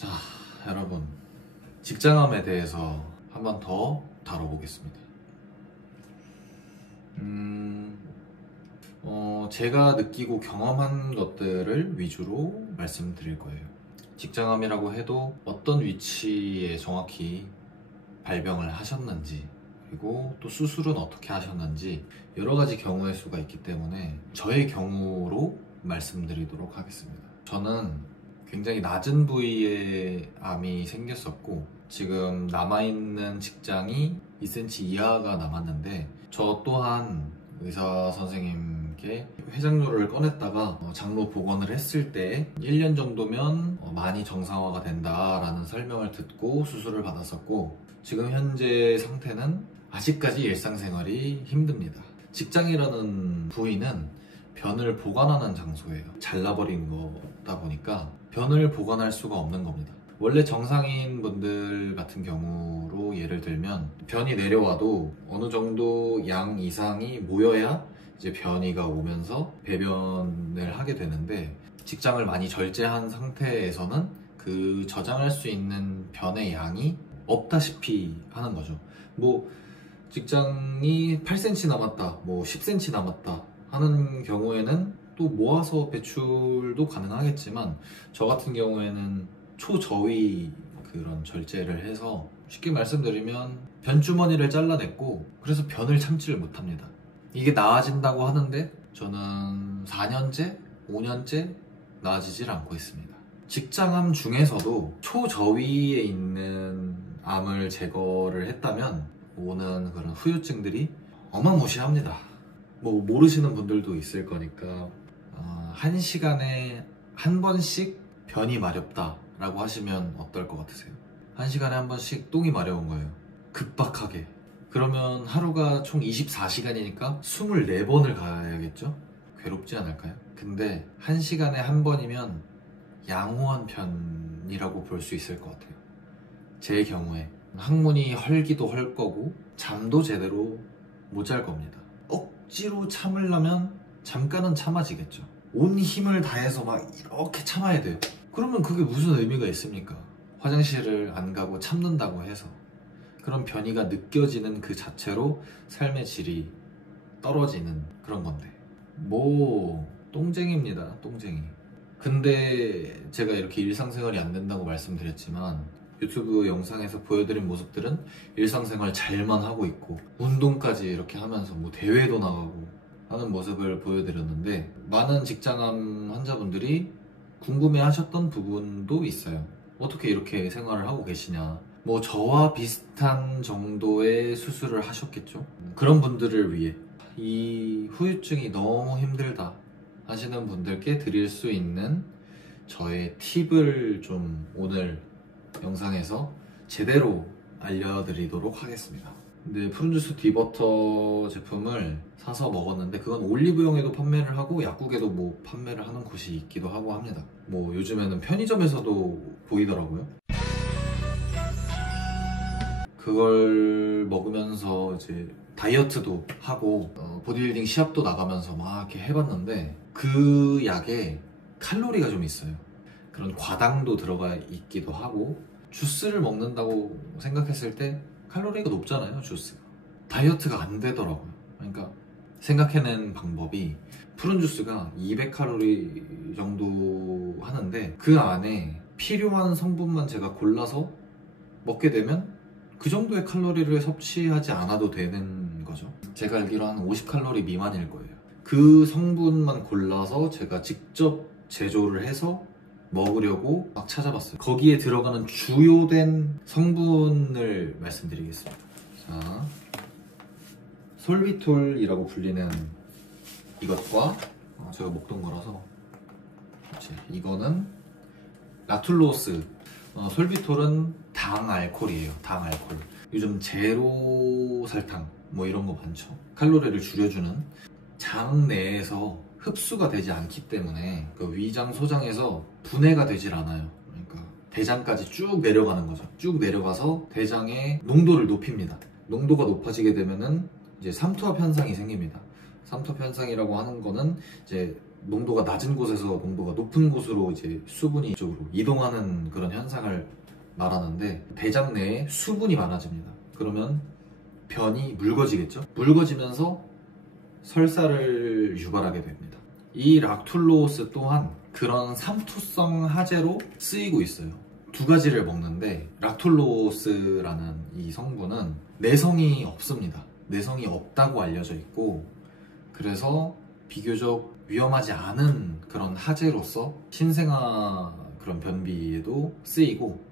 자, 여러분, 직장암에 대해서 한 번 더 다뤄보겠습니다. 제가 느끼고 경험한 것들을 위주로 말씀드릴 거예요. 직장암이라고 해도 어떤 위치에 정확히 발병을 하셨는지, 그리고 또 수술은 어떻게 하셨는지 여러 가지 경우의 수가 있기 때문에 저의 경우로 말씀드리도록 하겠습니다. 저는 굉장히 낮은 부위에 암이 생겼었고, 지금 남아있는 직장이 2cm 이하가 남았는데, 저 또한 의사 선생님께 회장료를 꺼냈다가 장로 복원을 했을 때 1년 정도면 많이 정상화가 된다라는 설명을 듣고 수술을 받았었고, 지금 현재 상태는 아직까지 일상생활이 힘듭니다. 직장이라는 부위는 변을 보관하는 장소예요. 잘라버린 거다 보니까 변을 보관할 수가 없는 겁니다. 원래 정상인 분들 같은 경우로 예를 들면 변이 내려와도 어느 정도 양 이상이 모여야 이제 변이가 오면서 배변을 하게 되는데, 직장을 많이 절제한 상태에서는 그 저장할 수 있는 변의 양이 없다시피 하는 거죠. 뭐 직장이 8cm 남았다, 뭐 10cm 남았다 하는 경우에는 또 모아서 배출도 가능하겠지만, 저 같은 경우에는 초저위 그런 절제를 해서, 쉽게 말씀드리면 변주머니를 잘라냈고, 그래서 변을 참지를 못합니다. 이게 나아진다고 하는데 저는 4년째, 5년째 나아지질 않고 있습니다. 직장암 중에서도 초저위에 있는 암을 제거를 했다면 오는 그런 후유증들이 어마무시합니다. 뭐 모르시는 분들도 있을 거니까, 1시간에 한 번씩 변이 마렵다 라고 하시면 어떨 것 같으세요? 1시간에 한 번씩 똥이 마려운 거예요. 급박하게. 그러면 하루가 총 24시간이니까 24번을 가야겠죠? 괴롭지 않을까요? 근데 1시간에 한 번이면 양호한 편이라고 볼 수 있을 것 같아요. 제 경우에 항문이 헐기도 헐 거고 잠도 제대로 못 잘 겁니다. 억지로 참으려면 잠깐은 참아지겠죠. 온 힘을 다해서 막 이렇게 참아야 돼요. 그러면 그게 무슨 의미가 있습니까? 화장실을 안 가고 참는다고 해서 그런 변이가 느껴지는 그 자체로 삶의 질이 떨어지는 그런 건데, 뭐 똥쟁이입니다. 똥쟁이. 근데 제가 이렇게 일상생활이 안 된다고 말씀드렸지만, 유튜브 영상에서 보여드린 모습들은 일상생활 잘만 하고 있고 운동까지 이렇게 하면서 뭐 대회도 나가고 하는 모습을 보여드렸는데, 많은 직장암 환자분들이 궁금해 하셨던 부분도 있어요. 어떻게 이렇게 생활을 하고 계시냐. 뭐 저와 비슷한 정도의 수술을 하셨겠죠. 그런 분들을 위해 이 후유증이 너무 힘들다 하시는 분들께 드릴 수 있는 저의 팁을 좀 오늘 영상에서 제대로 알려드리도록 하겠습니다. 근데 푸른주스 디버터 제품을 사서 먹었는데, 그건 올리브영에도 판매를 하고 약국에도 뭐 판매를 하는 곳이 있기도 하고 합니다. 뭐 요즘에는 편의점에서도 보이더라고요. 그걸 먹으면서 이제 다이어트도 하고 보디빌딩 시합도 나가면서 막 이렇게 해봤는데, 그 약에 칼로리가 좀 있어요. 그런 과당도 들어가 있기도 하고, 주스를 먹는다고 생각했을 때 칼로리가 높잖아요, 주스가. 다이어트가 안 되더라고요. 그러니까 생각해낸 방법이, 푸른 주스가 200칼로리 정도 하는데 그 안에 필요한 성분만 제가 골라서 먹게 되면 그 정도의 칼로리를 섭취하지 않아도 되는 거죠. 제가 알기로 한 50칼로리 미만일 거예요. 그 성분만 골라서 제가 직접 제조를 해서 먹으려고 막 찾아봤어요. 거기에 들어가는 주요된 성분을 말씀드리겠습니다. 자, 솔비톨이라고 불리는 이것과 제가 먹던 거라서, 이거는 라툴로스. 솔비톨은 당알콜이에요. 당알콜. 요즘 제로 설탕 뭐 이런 거 많죠. 칼로리를 줄여주는, 장 내에서 흡수가 되지 않기 때문에 그 위장 소장에서 분해가 되질 않아요. 그러니까 대장까지 쭉 내려가는 거죠. 쭉 내려가서 대장의 농도를 높입니다. 농도가 높아지게 되면은 이제 삼투압 현상이 생깁니다. 삼투압 현상이라고 하는 거는 이제 농도가 낮은 곳에서 농도가 높은 곳으로 이제 수분이 이쪽으로 이동하는 그런 현상을 말하는데, 대장 내에 수분이 많아집니다. 그러면 변이 묽어지겠죠? 묽어지면서 설사를 유발하게 됩니다. 이 락툴로스 또한 그런 삼투성 하재로 쓰이고 있어요. 두 가지를 먹는데, 락툴로스라는 이 성분은 내성이 없습니다. 내성이 없다고 알려져 있고, 그래서 비교적 위험하지 않은 그런 하재로서 신생아 그런 변비에도 쓰이고,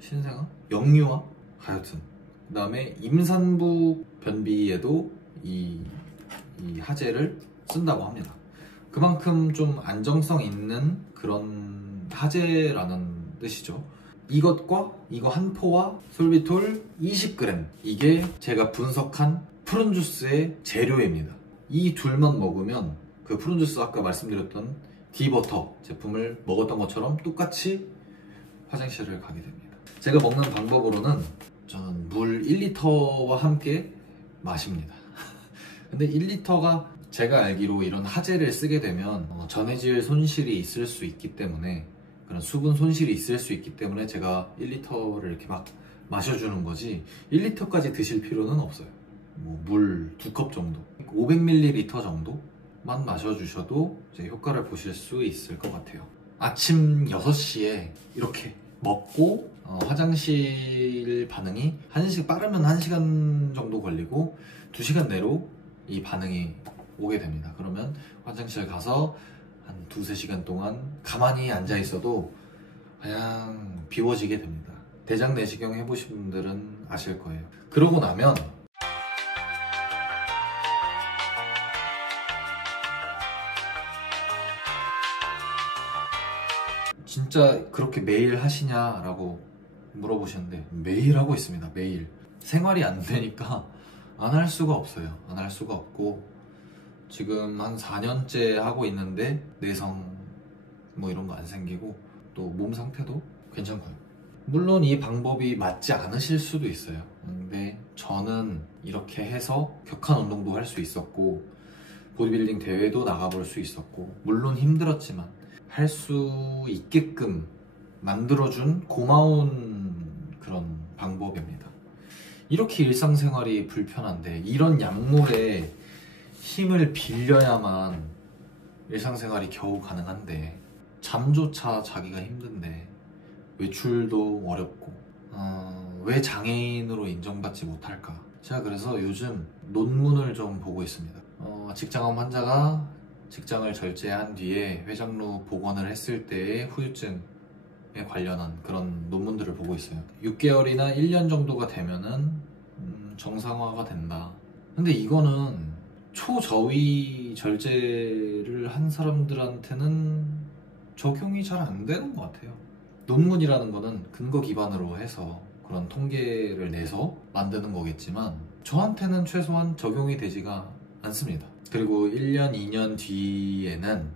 신생아? 영유아? 하여튼 그 다음에 임산부 변비에도 이 하재를 쓴다고 합니다. 그만큼 좀 안정성 있는 그런 하재라는 뜻이죠. 이것과 이거 한 포와 솔비톨 20g, 이게 제가 분석한 푸른 주스의 재료입니다. 이 둘만 먹으면 그 푸른 주스 아까 말씀드렸던 디버터 제품을 먹었던 것처럼 똑같이 화장실을 가게 됩니다. 제가 먹는 방법으로는 저는 물 1리터와 함께 마십니다. 근데 1리터가 제가 알기로 이런 하재를 쓰게 되면 전해질 손실이 있을 수 있기 때문에, 그런 수분 손실이 있을 수 있기 때문에 제가 1리터를 이렇게 막 마셔주는 거지, 1리터까지 드실 필요는 없어요. 뭐 물 2컵 정도, 500ml 정도만 마셔주셔도 이제 효과를 보실 수 있을 것 같아요. 아침 6시에 이렇게 먹고 화장실 반응이 빠르면 1시간 정도 걸리고 2시간 내로 이 반응이 오게 됩니다. 그러면 화장실 가서 한 2-3시간 동안 가만히 앉아 있어도 그냥 비워지게 됩니다. 대장 내시경 해보신 분들은 아실 거예요. 그러고 나면 진짜 그렇게 매일 하시냐라고 물어보시는데, 매일 하고 있습니다. 매일. 생활이 안 되니까 안 할 수가 없어요. 안 할 수가 없고, 지금 한 4년째 하고 있는데 내성 뭐 이런 거 안 생기고, 또 몸 상태도 괜찮고요. 물론 이 방법이 맞지 않으실 수도 있어요. 근데 저는 이렇게 해서 격한 운동도 할 수 있었고, 보디빌딩 대회도 나가볼 수 있었고, 물론 힘들었지만 할 수 있게끔 만들어준 고마운 그런 방법입니다. 이렇게 일상생활이 불편한데, 이런 약물에 힘을 빌려야만 일상생활이 겨우 가능한데, 잠조차 자기가 힘든데, 외출도 어렵고, 왜 장애인으로 인정받지 못할까? 제가 그래서 요즘 논문을 좀 보고 있습니다. 직장암 환자가 직장을 절제한 뒤에 회장로 복원을 했을 때의 후유증에 관련한 그런 논문들을 보고 있어요. 6개월이나 1년 정도가 되면은 정상화가 된다. 근데 이거는 초저위 절제를 한 사람들한테는 적용이 잘 안 되는 것 같아요. 논문이라는 거는 근거 기반으로 해서 그런 통계를 내서 만드는 거겠지만, 저한테는 최소한 적용이 되지가 않습니다. 그리고 1년, 2년 뒤에는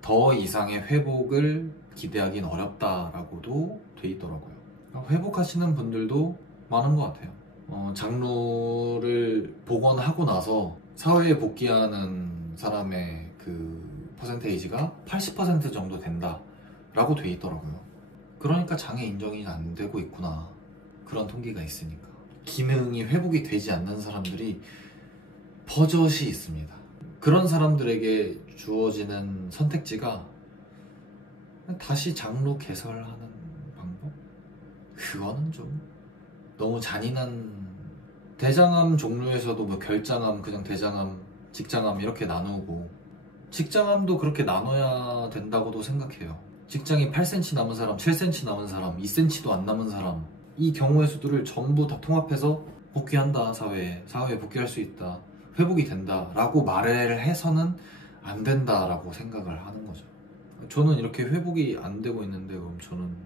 더 이상의 회복을 기대하긴 어렵다라고도 돼 있더라고요. 회복하시는 분들도 많은 것 같아요. 장루를 복원하고 나서 사회에 복귀하는 사람의 그 퍼센테이지가 80% 정도 된다라고 돼 있더라고요. 그러니까 장애 인정이 안 되고 있구나. 그런 통계가 있으니까. 기능이 회복이 되지 않는 사람들이 버젓이 있습니다. 그런 사람들에게 주어지는 선택지가 다시 장루 개설하는 방법? 그거는 좀 너무 잔인한. 대장암 종류에서도 뭐 결장암, 그냥 대장암, 직장암 이렇게 나누고, 직장암도 그렇게 나눠야 된다고도 생각해요. 직장이 8cm 남은 사람, 7cm 남은 사람, 2cm도 안 남은 사람, 이 경우의 수들을 전부 다 통합해서 복귀한다, 사회에 복귀할 수 있다, 회복이 된다 라고 말을 해서는 안 된다라고 생각을 하는 거죠. 저는 이렇게 회복이 안 되고 있는데, 그럼 저는,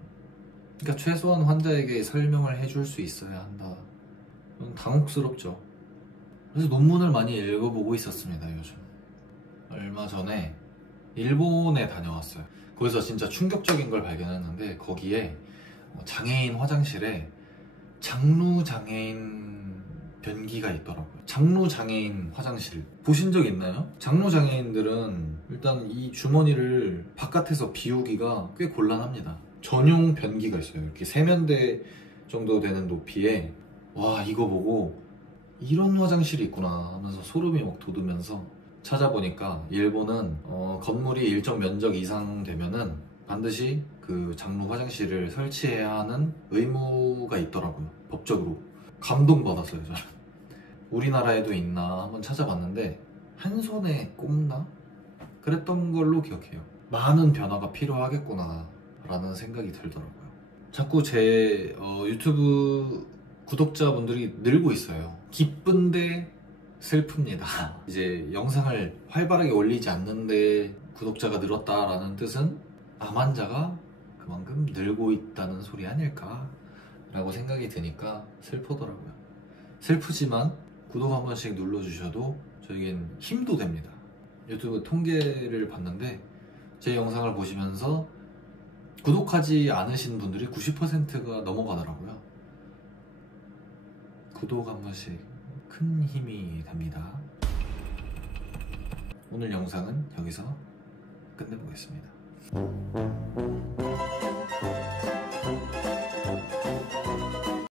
그러니까 최소한 환자에게 설명을 해줄 수 있어야 한다. 당혹스럽죠. 그래서 논문을 많이 읽어보고 있었습니다. 요즘 얼마 전에 일본에 다녀왔어요. 거기서 진짜 충격적인 걸 발견했는데, 거기에 장애인 화장실에 장루 장애인 변기가 있더라고요. 장루장애인 화장실 보신 적 있나요? 장루장애인들은 일단 이 주머니를 바깥에서 비우기가 꽤 곤란합니다. 전용 변기가 있어요. 이렇게 세면대 정도 되는 높이에. 와, 이거 보고 이런 화장실이 있구나 하면서 소름이 막 돋으면서 찾아보니까 일본은 건물이 일정 면적 이상 되면은 반드시 그 장루 화장실을 설치해야 하는 의무가 있더라고요. 법적으로. 감동받았어요, 저는. 우리나라에도 있나 한번 찾아봤는데 한 손에 꼽나? 그랬던 걸로 기억해요. 많은 변화가 필요하겠구나 라는 생각이 들더라고요. 자꾸 제 유튜브 구독자분들이 늘고 있어요. 기쁜데 슬픕니다. 이제 영상을 활발하게 올리지 않는데 구독자가 늘었다라는 뜻은 암환자가 그만큼 늘고 있다는 소리 아닐까 라고 생각이 드니까 슬프더라고요. 슬프지만 구독 한 번씩 눌러주셔도 저에겐 힘도 됩니다. 유튜브 통계를 봤는데 제 영상을 보시면서 구독하지 않으신 분들이 90%가 넘어가더라고요. 구독 한 번씩 큰 힘이 됩니다. 오늘 영상은 여기서 끝내보겠습니다.